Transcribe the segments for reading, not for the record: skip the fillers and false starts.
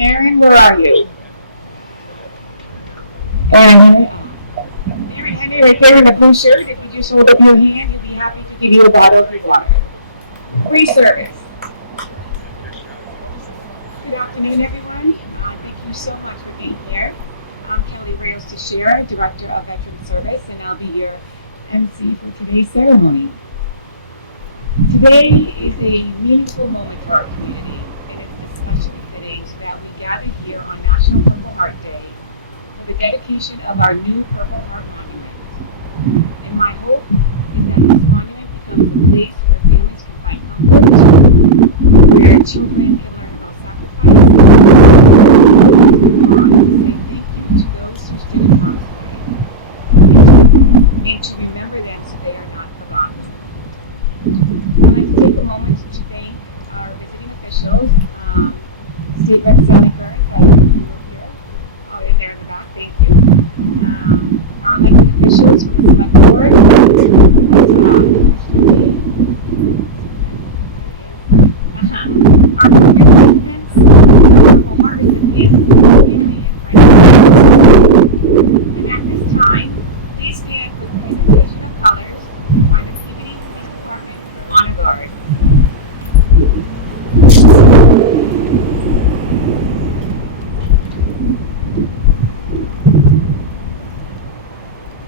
Aaron, where are you? And Aaron, Henry, right there in the blue shirt. If you just hold up your hand, we'd be happy to give you a bottle of water. Free service. Good afternoon, everyone. Thank you so much for being here. I'm Kelly Ramos DeShera, Director of Veteran Service, and I'll be your MC for today's ceremony. Today is a meaningful moment for our community, and it's especially fitting that we gather here on National Purple Heart Day for the dedication of our new Purple Heart Monument. And my hope is that this monument becomes a place where families can find comfort, where children can learn about sacrifice, and thank you to those who stood across and to remember them so they are not forgotten. I'd like to take a moment to thank our visiting officials, State Rep Seneca, all in there in the back, thank you. Our elected officials from the select board, our board residents, our hearts and community and at this time, please stand for the presentation of colors. Our City Police Department is on guard.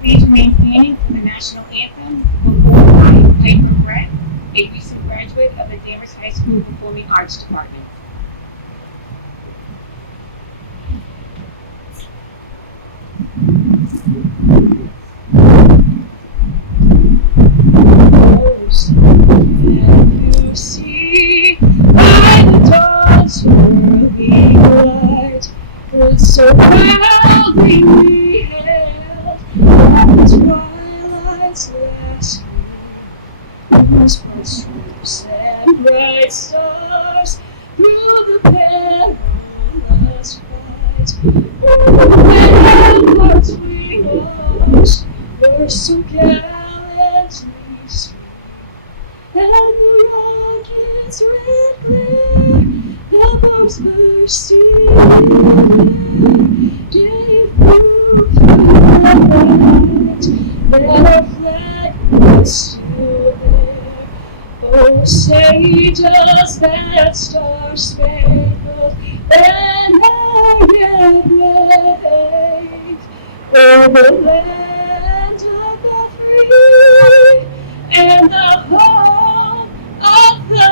Please remain standing for the national anthem before I, Piper Brett, a recent graduate of the Danvers High School Performing Arts Department. Can you see by the dawn's early light, it's so proudly we hailed the twilight's last gleam, whose streams and bright stars through the perilous fight. Oh, when hearts we lost were so gallantly struck, and the rocket's red glare, the bombs bursting gave proof that our flag was still there. Oh, say does that star-spangled banner yet wave o'er the land of the free and the home of the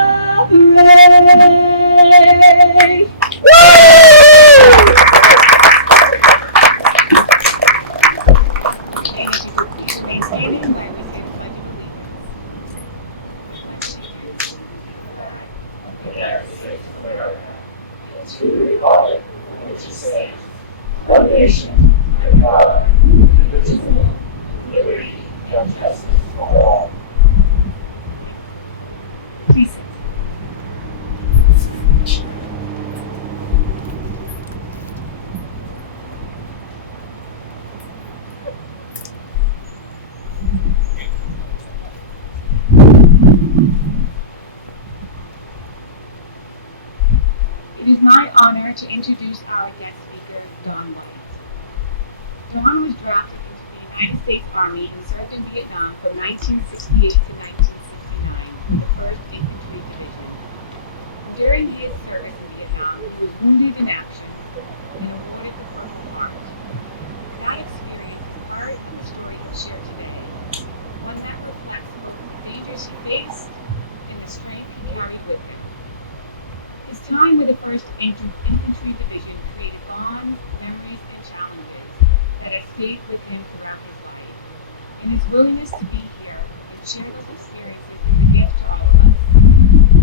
brave. to the republic which stands, one nation, under God, indivisible, with liberty and justice for all. Please. It is my honor to introduce our guest speaker, Don White. Don was drafted into the United States Army and served in Vietnam from 1968 to 1969 in the 1st Infantry Division. During his service in Vietnam, he was wounded in action and awarded the Purple Heart. That experience is part of the story we share today, one that reflects some of the dangers he faced and the strength he carried with him. His time with the 1st Infantry Division created bonds, memories, and challenges that have stayed with him throughout his life. And his willingness to be here and share those experiences is a gift to all of us.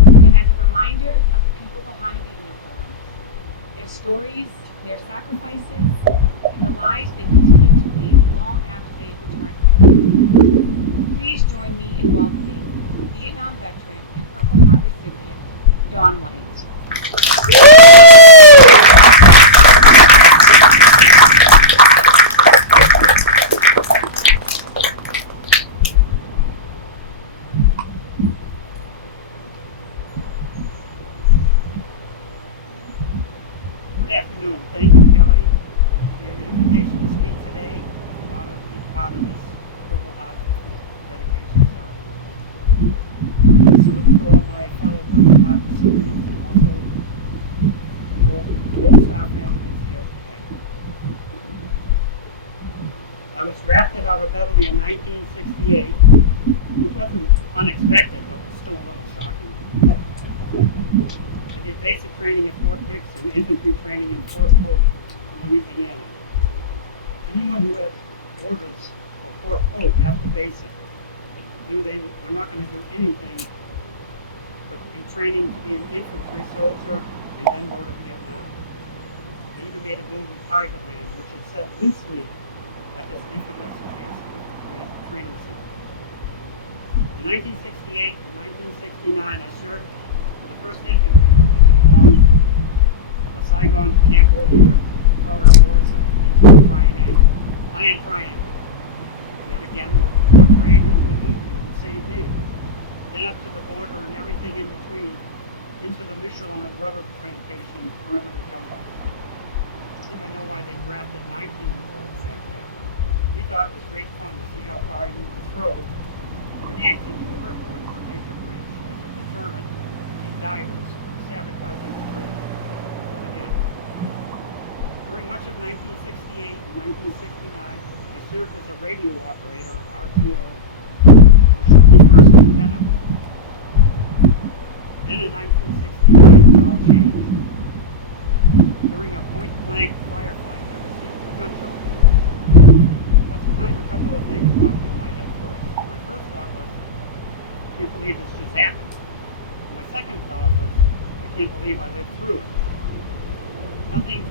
And as a reminder of the people behind the uniforms, their stories, their sacrifices, and the lives they continue to lead long after they have returned. Please join me in welcoming Vietnam veteran and recipient, Don White. on his shirt. First thing, Saigon camper. I ain't trying. Again, right? Same thing. That, the border, and everything in between. It's an official on rubber transportation. We thought it was great to see how far you could throw. And Danvers, pretty much in 1968 and 1969, he served as a radio operator shortly first in then in 1969, it just happened. The second call, they went through. Nothing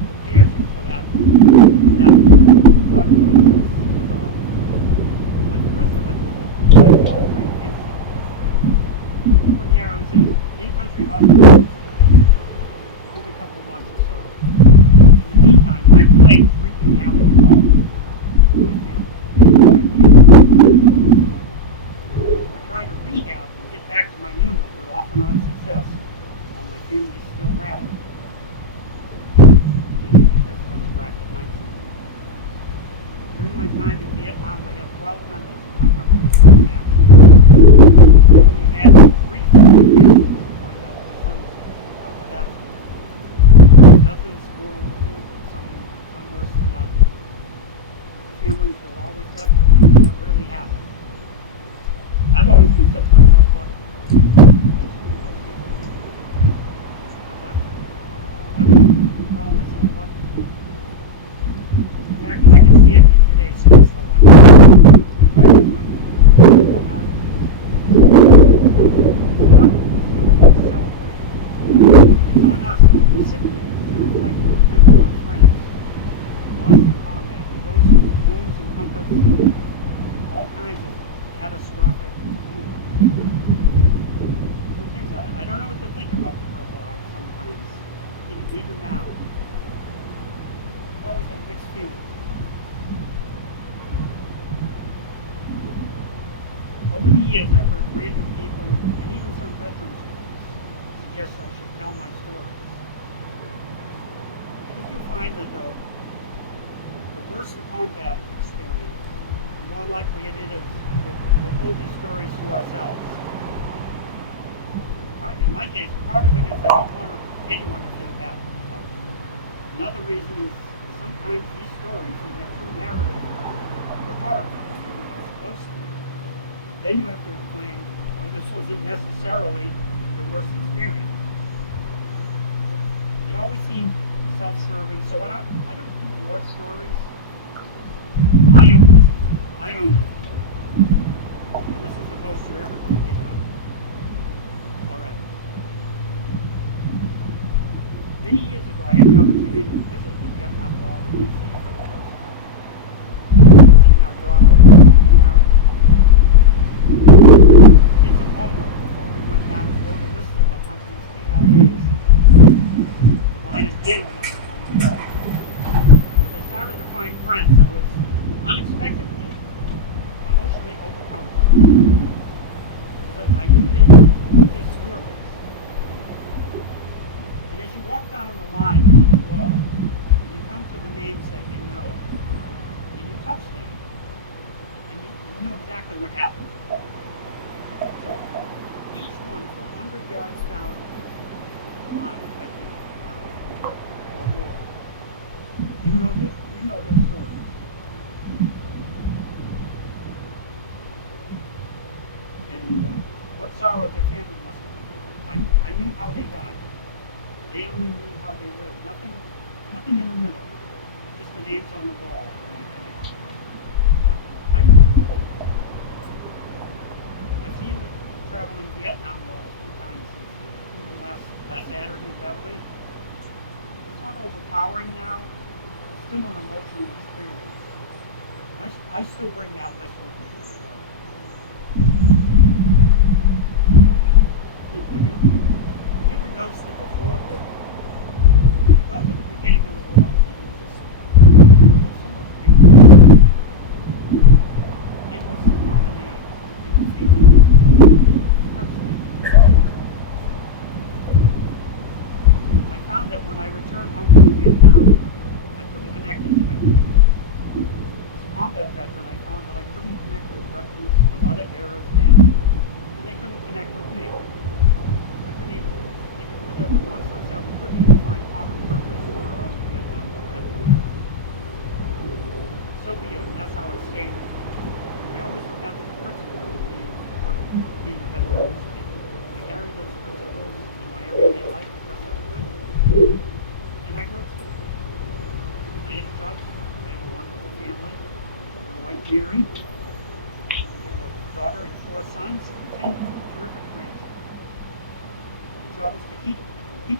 Keep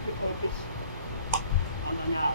the focus on the now.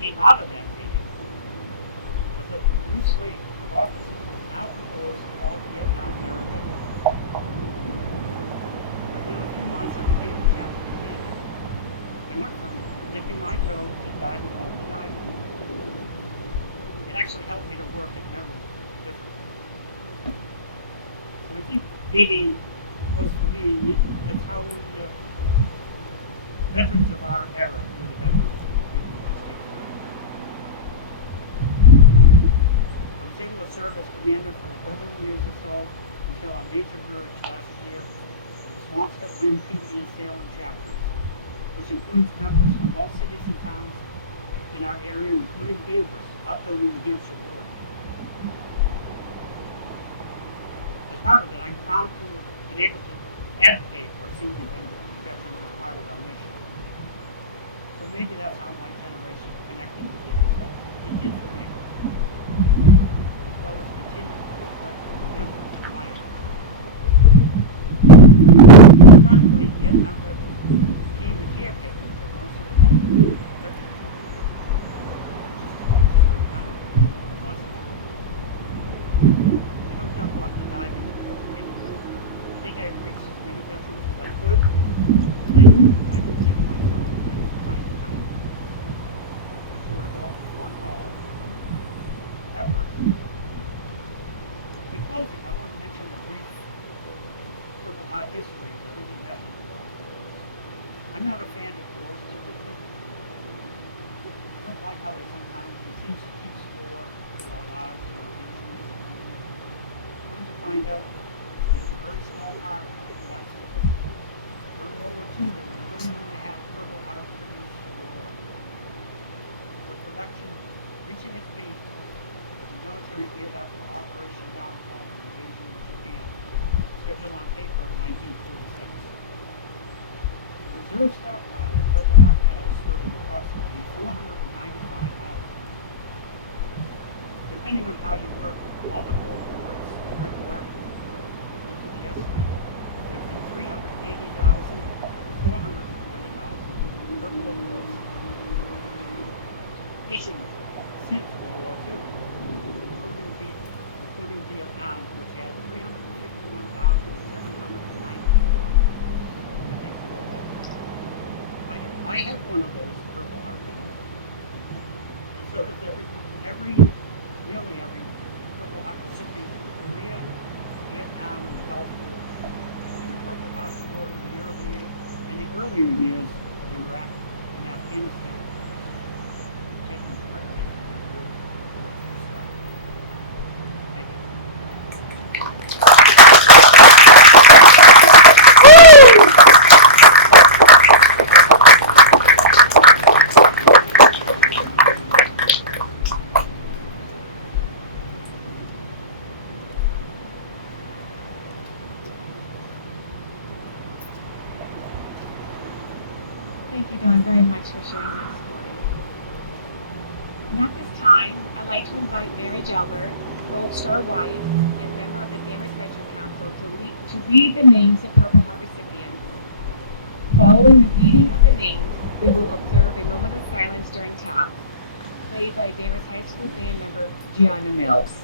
Came out of that. Maybe it's how the methods of our effort. Single service commanded from over the years or so until our major village last year. Small steps in people and sale and travel. This includes members from all cities and towns in our area, including Danvers, uploading New Hampshire. Partly, I'm proud to be able to advocate for single people. So maybe that's why my Thank you, Dawn, very much for sharing this. And at this time, I'd like to invite Mary Jelmer, Star Wise and member of the Danvers Council to read the names of Purple Heart recipients. Following the reading of the names, we will observe a moment of silence during talk, played by Danvers High School band member Gianna Mills.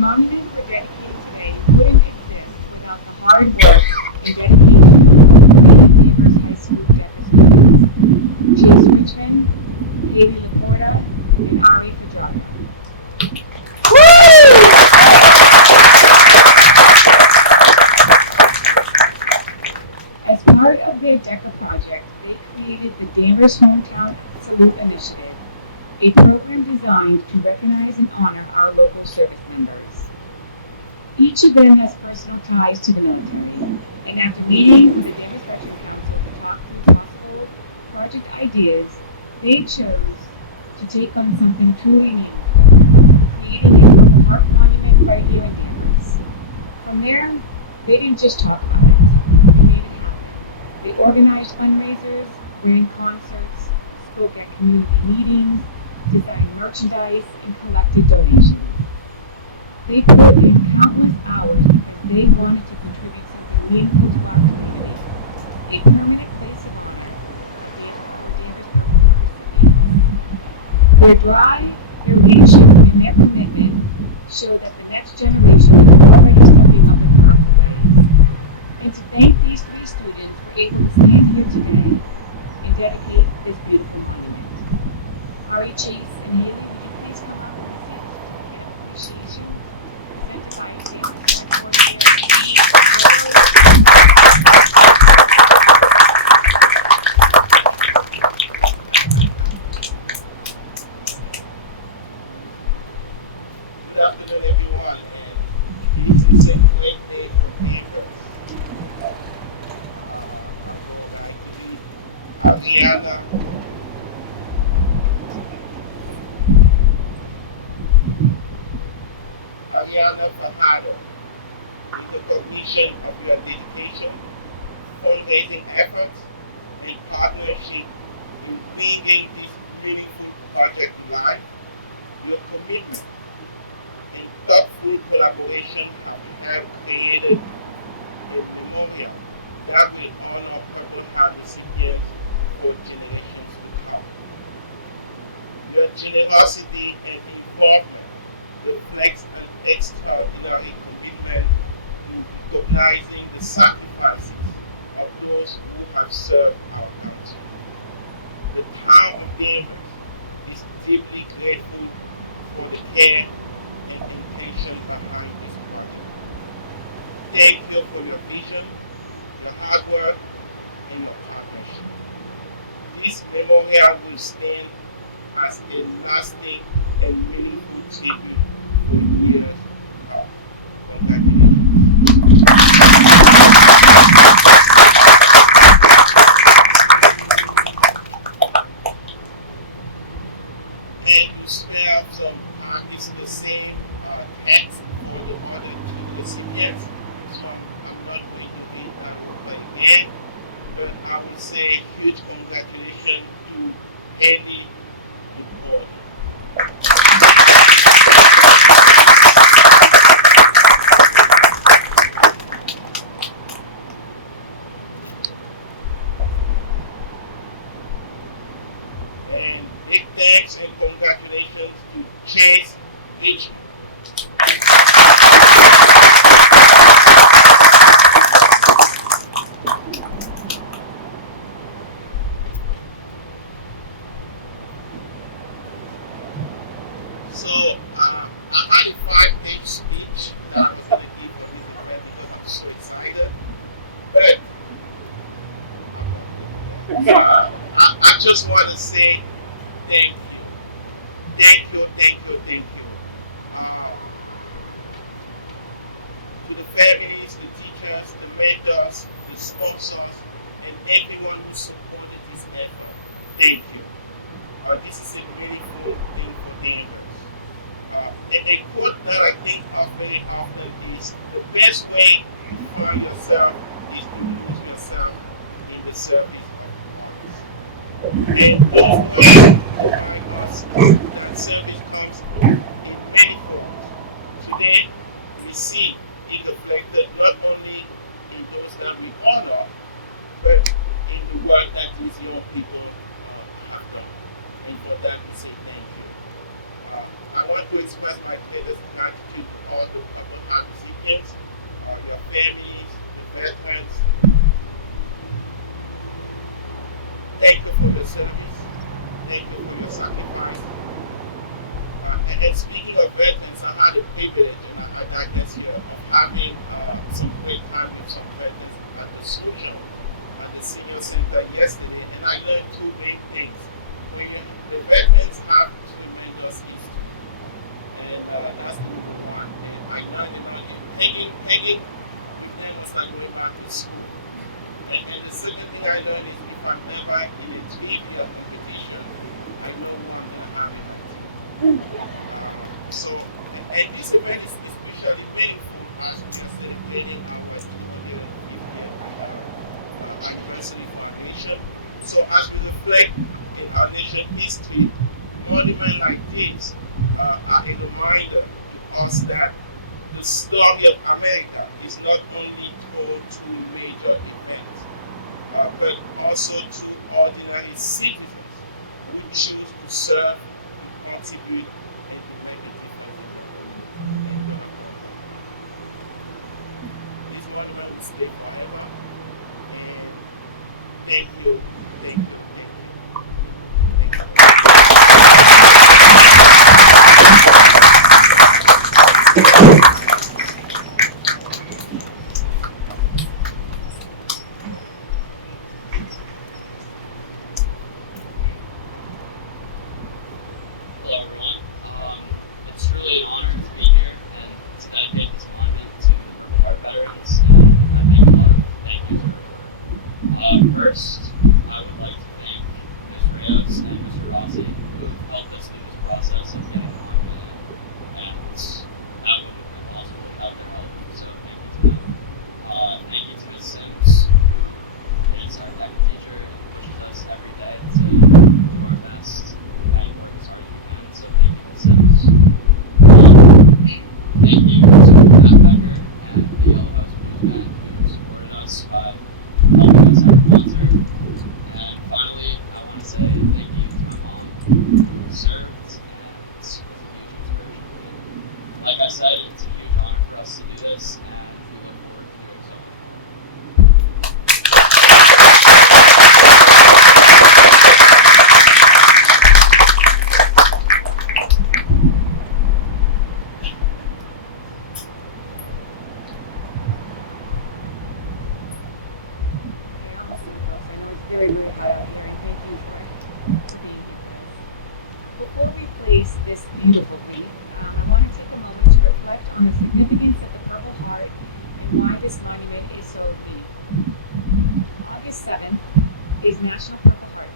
monument for dedicated today wouldn't exist without the hard work and dedication of the Danvers High School deaf students. Chase Richmond, David Laporta, and Ari Fajardo. As part of their DECA project, they created the Danvers Hometown Salute Initiative, a program designed to recognize and honor our local service members. Each of them has personal ties to the military, and after meeting with the Danvers Veteran Council to talk through possible project ideas, they chose to take on something truly new, creating a Purple Heart Monument right here in Danvers. From there, they didn't just talk about it, they made it happen. They organized fundraisers, ran concerts, spoke at community meetings, designed merchandise, and collected donations. They put in countless hours because they wanted to contribute something meaningful to our community, a permanent place of honor for the Their drive, their leadership, and their commitment show that the next generation is already stepping up in our plans. And to thank these three students for able to stand here today and dedicate this beautiful monument. Ari Chase and Haley, please come up and stand. She is Good afternoon, everyone, and it's a great day for Danvers. Adriana, Adriana Fajado, recognition of your dedication, fundraising efforts, and partnership with leading this meaningful project live. Your commitment and thoughtful collaboration have created a memorial that will honor Purple Heart recipients for generations to come. Your generosity and involvement reflects an extraordinary commitment to recognizing the sacrifices of those who have served our country. The town of Danvers is deeply grateful for the care and intention behind this project. Thank you for your vision, your hard work, and your partnership. This memorial will stand as a lasting and meaningful tribute for the years to come. Congratulations. And you still have some obviously the same text for the other two recipients. So I'm not going to read that one again, but I would say huge congratulations to Andy. And big thanks and congratulations to Chase Richmond. So, I had a 5-page speech that I was going to give for this event because I'm so excited. But I just want to say thank you. Thank you, thank you, thank you. To the families, the teachers, the mentors, the sponsors, and everyone who supported this effort. Thank you. This is a meaningful thing for Danvers. And a quote that I think of very often is the best way to find yourself is to put yourself in the service of others. And of course, that service comes in many forms. Today, we see it reflected not only in those that we honor, but in the work that these young people have done. And for that, we say thank you. I want to express my greatest gratitude to all the Purple Heart recipients, their families, the veterans. Thank you for the service. Thank you for your sacrifice. And then speaking of veterans, I had the privilege, and my dad gets here, of having some great time with some veterans at the social at the senior center yesterday, and I learned two main things. The veterans have tremendous history, and that's the one. And I learned taking them as I go back to school. And the second thing I learned is if I'm never in a trivia competition, I know what I'm going to have it. So, and this event is especially meaningful as we are celebrating our 250th anniversary for our nation. So, as we reflect in our nation's history, monuments like this are a reminder to us that the story of America is not only told through major events, but also through ordinary citizens who choose to serve, contribute, this monument will stay forever. And thank you, thank you, Hello everyone. It's really an honor to be here and to dedicate this monument to our veterans and thank you. First, I would like to thank Ms. Rios and Mr. Rossi who helped us through this process of getting the monument and that would also help them out. So thank you to them. Thank you to Ms. Sims, who is our tech teacher and with us every day to do our best. So thank you, Sims. Thank you to Matt Becker and the Yellow House Movement who supported us by helping us at the concert. And finally, I want to say thank you to my mom who served and it's a huge inspiration. Like I said, it's a huge honor for us to do this and we look forward to doing so. Before we place this beautiful wreath, I want to take a moment to reflect on the significance of the Purple Heart and why this monument is so key. August 7th is National Purple Heart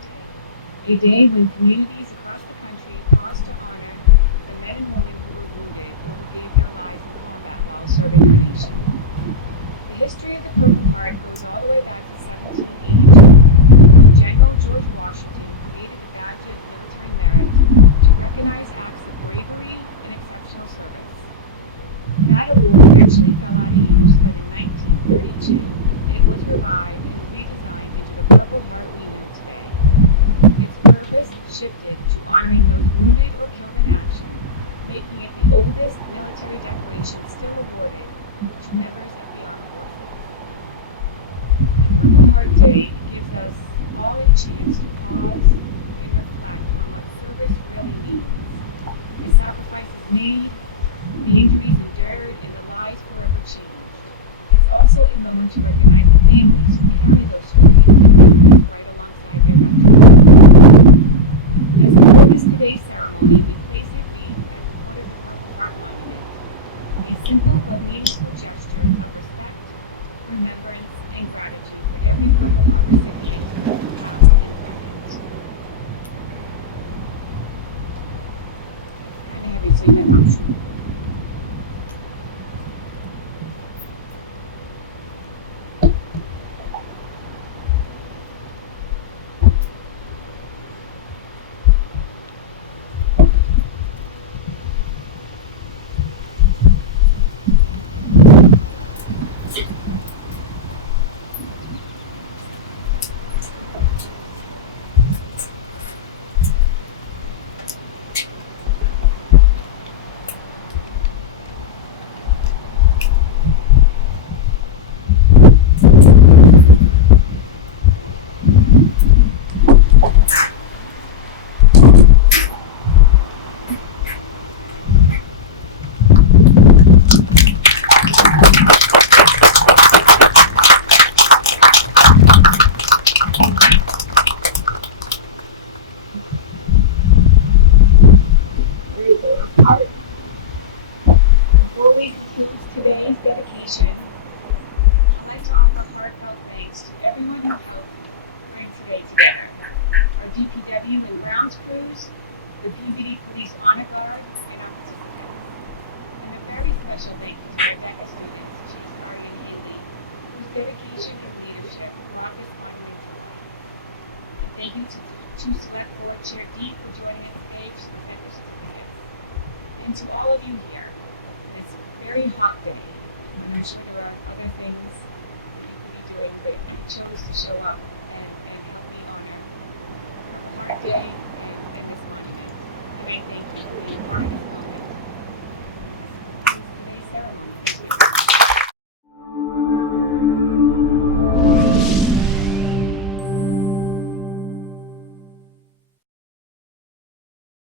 Day, a day when communities across the country pause to honor the men and women who were wounded or gave their lives in combat while serving our nation. The history of the Purple Heart goes all the way back to 1782, when General George Washington created the badge of military merit to recognize acts of bravery and exceptional service. That award actually fell out of use in 1932 and was revived and redesigned into a Purple Heart movement today. Its purpose shifted to honoring those wounded or killed in action, making it the oldest military decoration still awarded, which never shall be Purple Heart Day gives us all a chance to pause and reflect on what service really means, the sacrifices made, the injuries endured, and the lives forever changed. It's also a moment to recognize the families behind those serving right alongside their veterans. As part of this today's ceremony, we place a wreath on our monument, a simple but meaningful gesture of respect, remembrance, and gratitude for every Purple Heart recipient. I think I received that motion. dedication and leadership brought this moment. Thank you to Select Board Chair D for joining us today to present your certificates. And to all of you here, it's a very hot day. I'm sure there are other things you could be doing, but you chose to show up and help me honor the hard day and this monument. Great thing.